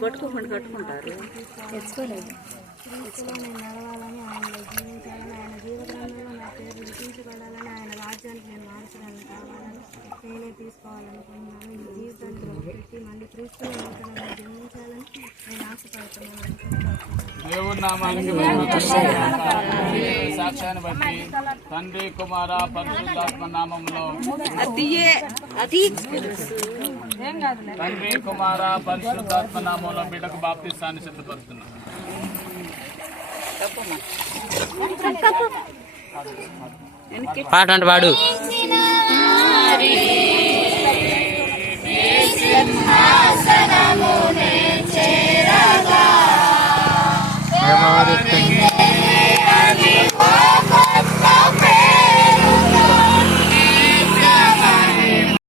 పట్టుకోకుండా కట్టుకుంటారు. తెచ్చుకోలేదు. నేను నడవాలని ఆయన జీవించాలని ఆయన జీవగ్రంథంలో నా పేరు లిఖించబడాలని ఆయన రాజ్యానికి నేను మార్చడానికి కావాలని నేనే తీసుకోవాలనుకున్నాను. ఈ జీవితంలో పెట్టి మళ్ళీ క్రీస్తుని నూతనంగా జన్మించాలని నేను ఆశపడుతున్నాను. దేవుని నామానికి సాక్ష్యాన్ని బట్టి తండ్రి కుమార పరిశుద్ధాత్మ నామంలో తండ్రి కుమార పరిశుద్ధాత్మ నామంలో బిడ్డకు బాప్తిస్తాన్ని సిద్ధపడుతున్నాం. పాట అంటే పాడు. సింహాసనమునే చేరగా